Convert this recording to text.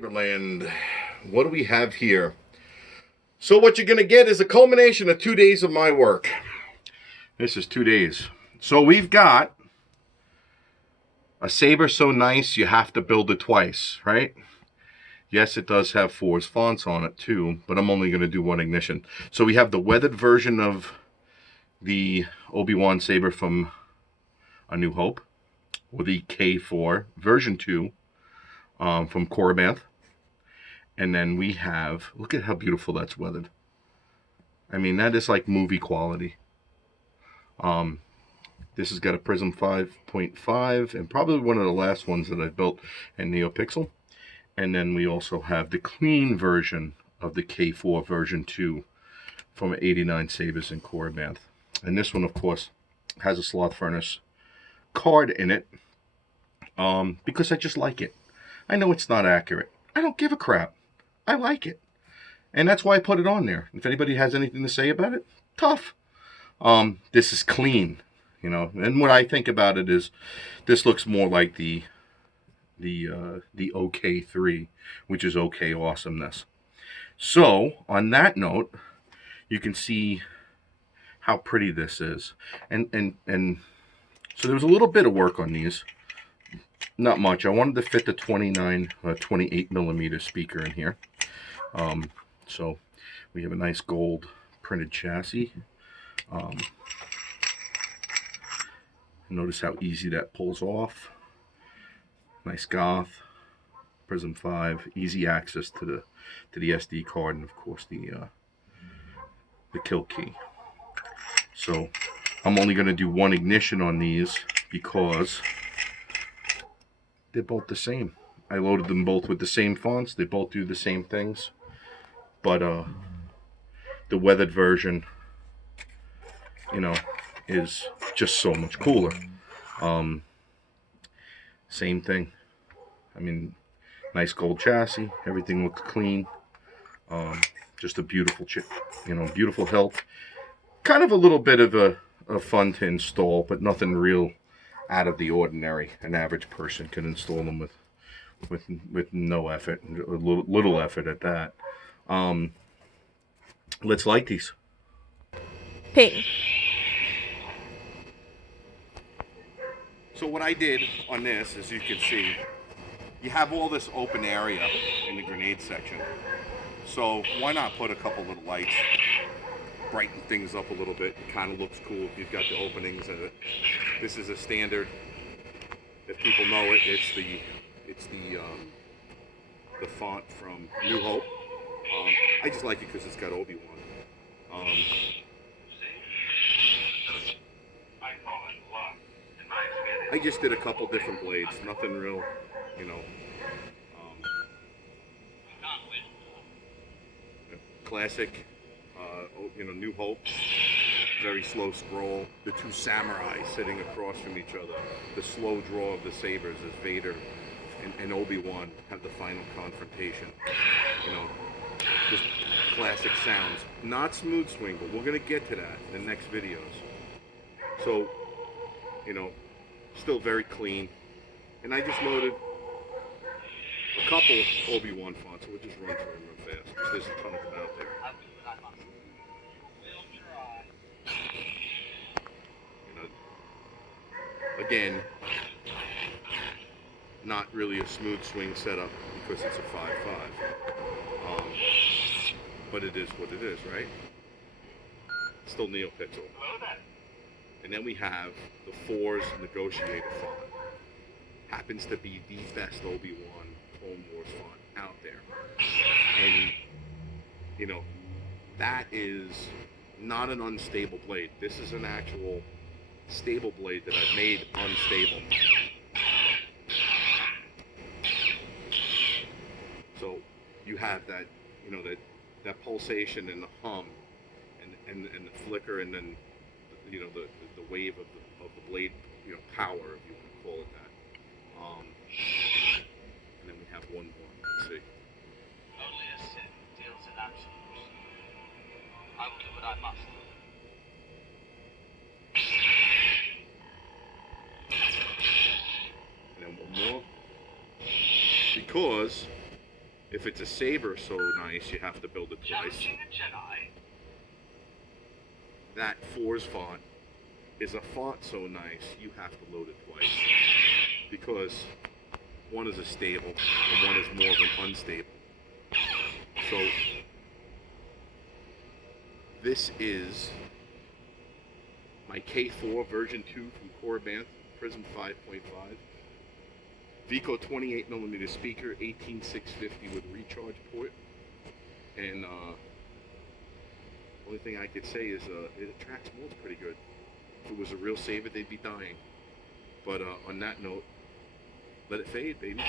Saberland, what do we have here? So what you're going to get is a culmination of 2 days of my work. This is 2 days. So we've got a saber so nice you have to build it twice, right? Yes, it does have For's fonts on it too, but I'm only going to do one ignition. So we have the weathered version of the Obi-Wan saber from A New Hope, or the K4 version 2 from Korribanth. And then we have, look at how beautiful that's weathered. I mean, that is like movie quality. This has got a Prism 5.5 and probably one of the last ones that I built in NeoPixel. And then we also have the clean version of the K4 version 2 from 89 Sabers in Korribanth. And this one, of course, has a Sloth Furnace card in it because I just like it. I know it's not accurate. I don't give a crap. I like it. And that's why I put it on there. If anybody has anything to say about it, tough. This is clean, you know. And what I think about it is this looks more like the OK3, which is OK Awesomeness. So, on that note, you can see how pretty this is. And so there was a little bit of work on these. Not much. I wanted to fit the 28 millimeter speaker in here. So we have a nice gold printed chassis. Notice how easy that pulls off. Nice goth, Prism 5, easy access to the SD card, and of course the kill key. So I'm only going to do one ignition on these because they're both the same. I loaded them both with the same fonts. They both do the same things. But the weathered version, you know, is just so much cooler. Same thing. I mean, nice gold chassis. Everything looks clean. Just a beautiful chip, you know, beautiful hilt. Kind of a little bit of a fun to install, but nothing real out of the ordinary. An average person can install them with no effort, a little effort at that. Let's light these. Ping. So what I did on this, as you can see, you have all this open area in the grenade section. So why not put a couple little lights, brighten things up a little bit. It kind of looks cool if you've got the openings in it. This is a standard. If people know it, it's the font from New Hope. I just like it because it's got Obi-Wan. I just did a couple different blades, nothing real, you know. Classic, you know, New Hope, very slow scroll. The two samurais sitting across from each other. The slow draw of the sabers as Vader and Obi-Wan have the final confrontation. You know, just classic sounds. Not smooth swing, but we're gonna get to that in the next videos. So, you know, still very clean. And I just loaded a couple Obi-Wan fonts, so we'll just run through them real fast, because there's a ton of them out there. You know, again, not really a smooth swing setup because it's a 5.5. But it is what it is, right? Still NeoPixel. And then we have the 4's Negotiator font. Happens to be the best Obi-Wan Clone Wars font out there. And, you know, that is not an unstable blade. This is an actual stable blade that I've made unstable. So you have that, you know, that pulsation and the hum and the flicker, and then, you know, the wave of the blade, you know, power, if you want to call it that. And then we have one more. Let's see. Only a sin deals in absolutes. I will do what I must. And then one more. Because If it's a saber so nice, you have to build it twice. Challenging a Jedi. That Fours font is a font so nice, you have to load it twice. Because one is a stable and one is more of an unstable. So this is my K4 version 2 from Korribanth Prism 5.5. Vico 28mm speaker, 18650 with recharge port. And only thing I could say is it attracts molds pretty good. If it was a real saber, they'd be dying. But on that note, let it fade, baby.